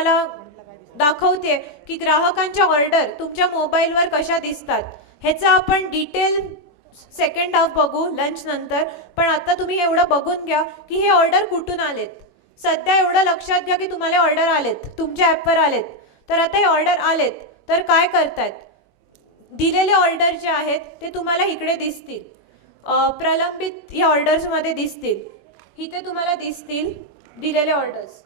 तुम्हाला दाखवते की ग्राहकांच्या ऑर्डर तुमच्या मोबाईलवर कशा दिसतात. ह्याचा आपण डिटेल सेकंड हाफ बघू लंच नंतर. पण आता तुम्ही एवढं बघून घ्या की हे ऑर्डर कुठून आलेत. सध्या एवढं लक्षात घ्या की तुम्हाला ऑर्डर आलेत, तुमच्या ॲपवर आलेत. तर आता हे ऑर्डर आलेत तर काय करतायत, दिलेले ऑर्डर जे आहेत ते तुम्हाला इकडे दिसतील. प्रलंबित या ऑर्डर्समध्ये दिसतील. इथे तुम्हाला दिसतील दिलेले ऑर्डर्स.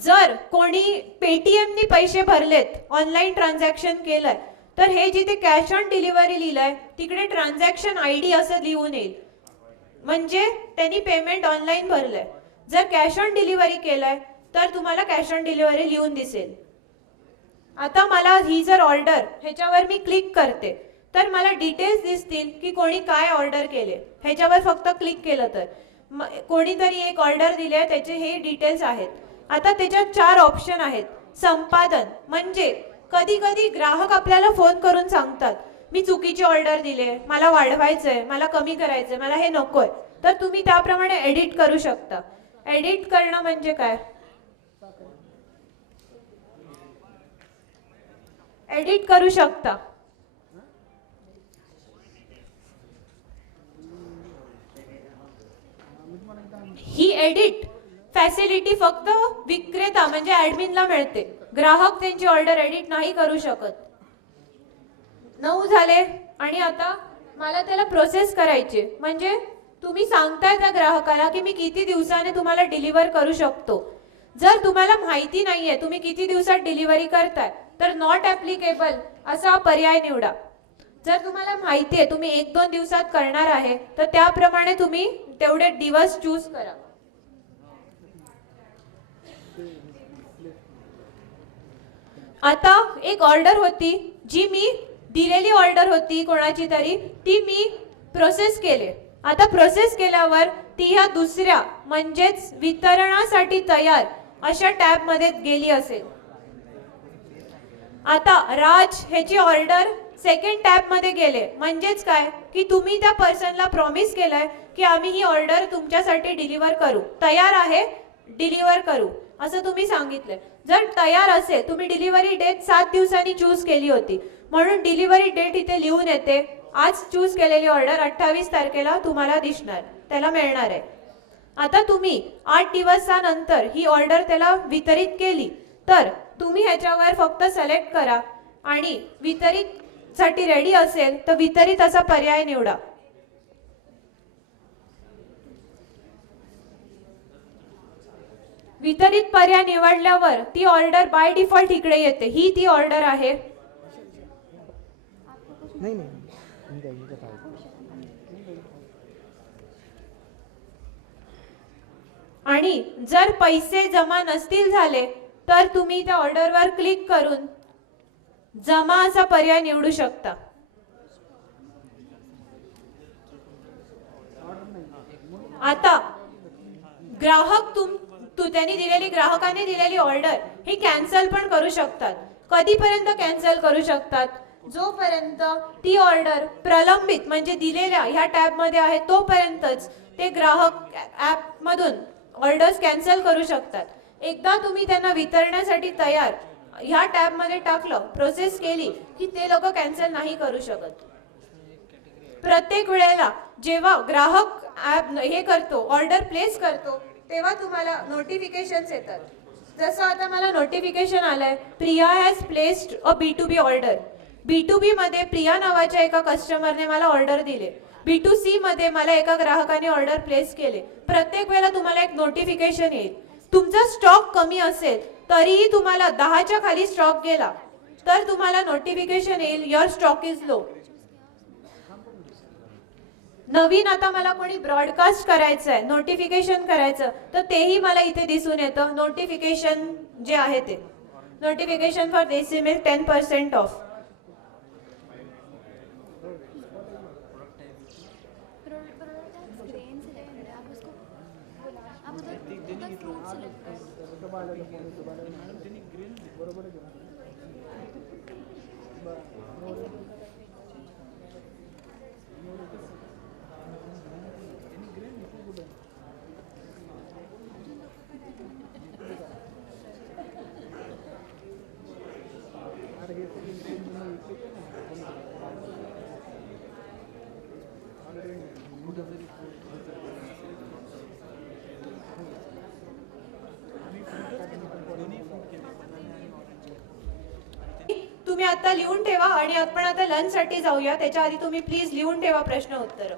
जर कोणी पेटीएमनी पैसे भरलेत, ऑनलाईन ट्रान्झॅक्शन केलंय, तर हे जिथे कॅश ऑन डिलिव्हरी लिहिलंय तिकडे ट्रान्झॅक्शन ID असं लिहून येईल, म्हणजे त्यांनी पेमेंट ऑनलाईन भरलंय. जर कॅश ऑन डिलिव्हरी केलंय तर तुम्हाला कॅश ऑन डिलिव्हरी लिहून दिसेल. आता मला ही जर ऑर्डर ह्याच्यावर मी क्लिक करते तर मला डिटेल्स दिसतील की कोणी काय ऑर्डर केले. ह्याच्यावर फक्त क्लिक केलं तर कोणीतरी एक ऑर्डर दिली आहे, त्याचे हे डिटेल्स आहेत. आता त्याच्यात 4 ऑप्शन आहेत. संपादन म्हणजे कधी कधी ग्राहक आपल्याला फोन करून सांगतात मी चुकीची ऑर्डर दिले, मला वाढवायचंय, मला कमी करायचंय, मला हे नकोय. तर तुम्ही त्याप्रमाणे एडिट करू शकता. एडिट करणं म्हणजे काय, एडिट करू शकता. ही एडिट फॅसिलिटी फक्त विक्रेता म्हणजे ऍडमिनला मिळते. ग्राहक त्यांची ऑर्डर एडिट नाही करू शकत. 9 झाले आणि आता मला त्याला प्रोसेस करायचे. म्हणजे तुम्ही सांगताय त्या ग्राहकाला की मी किती दिवसाने तुम्हाला डिलिव्हर करू शकतो. जर तुम्हाला माहिती नाहीये तुम्ही किती दिवसात डिलिव्हरी करताय तर नॉट ऍप्लिकेबल असा पर्याय निवडा. जर तुम्हाला माहिती आहे तुम्ही 1-2 दिवसात करणार आहे तर त्याप्रमाणे तुम्ही तेवढे दिवस चूज करा. आता एक ऑर्डर होती जी मी दिलेली ऑर्डर होती कोणाची तरी, ती मी प्रोसेस केले. आता प्रोसेस केल्यावर ती ह्या दुसऱ्या म्हणजेच वितरणासाठी तयार अशा टॅब मध्ये गेली असेल. आता राज ह्याची ऑर्डर सेकंड टॅब मध्ये गेले. म्हणजेच काय की तुम्ही त्या पर्सनला प्रॉमिस केलंय की आम्ही ही ऑर्डर तुमच्यासाठी डिलिव्हर करू, तयार आहे डिलिव्हर करू असं तुम्ही सांगितलंय. जर तयार असेल, तुम्ही डिलिव्हरी डेट 7 दिवसांनी चूज केली होती म्हणून डिलिव्हरी डेट इथे लिहून येते. आज चूज केलेली ऑर्डर 28 तारखेला तुम्हाला दिसणार, त्याला मिळणार आहे. आता तुम्ही 8 दिवसानंतर ही ऑर्डर त्याला वितरित केली तर तुम्ही ह्याच्यावर फक्त सिलेक्ट करा आणि वितरित साठी रेडी असेल तर वितरित असा पर्याय निवडा. वितरित पर्याय निवडल्यावर ती ऑर्डर बाय डिफॉल्ट इकडे येते. ही ती ऑर्डर आहे. आणि जर पैसे जमा नसतील झाले तर तुम्ही त्या ऑर्डरवर क्लिक करून जमा असा पर्याय निवडू शकता. आता ग्राहक त्यांनी दिलेली ग्राहकाने दिलेली ऑर्डर ही कॅन्सल पण करू शकतात. कधीपर्यंत कॅन्सल करू शकतात, जोपर्यंत ती ऑर्डर प्रलंबित म्हणजे दिलेल्या ह्या टॅब मध्ये आहे तोपर्यंतच ते ग्राहक ऍप मधून ऑर्डर्स कॅन्सल करू शकतात. एकदा तुम्ही त्यांना वितरण्यासाठी तयार ह्या टॅब मध्ये टाकलं, प्रोसेस केली की ते लोक कॅन्सल नाही करू शकत. प्रत्येक वेळेला जेव्हा ग्राहक ऍप हे करतो, ऑर्डर प्लेस करतो, तेव्हा तुम्हाला नोटिफिकेशन्स येतात. जसं आता मला नोटिफिकेशन आलंय Priya has placed a B2B order. B2B मध्ये प्रिया नावाच्या एका कस्टमरने मला ऑर्डर दिले. B2C मध्ये मला एका ग्राहकाने ऑर्डर प्लेस केले. प्रत्येक वेळेला तुम्हाला एक नोटिफिकेशन येईल. तुमचा स्टॉक कमी असेल तरीही तुम्हाला 10च्या खाली स्टॉक गेला तर तुम्हाला नोटिफिकेशन येईल युअर स्टॉक इज लो. नवीन आता मला कोणी ब्रॉडकास्ट करायचं आहे, नोटिफिकेशन करायचं, तर तेही मला इथे दिसून येतं. नोटिफिकेशन जे आहे ते notification for this email 10% of. तुम्ही आता लिहून ठेवा आणि आपण आता लंच साठी जाऊया. त्याच्या आधी तुम्ही प्लीज लिहून ठेवा प्रश्न उत्तर.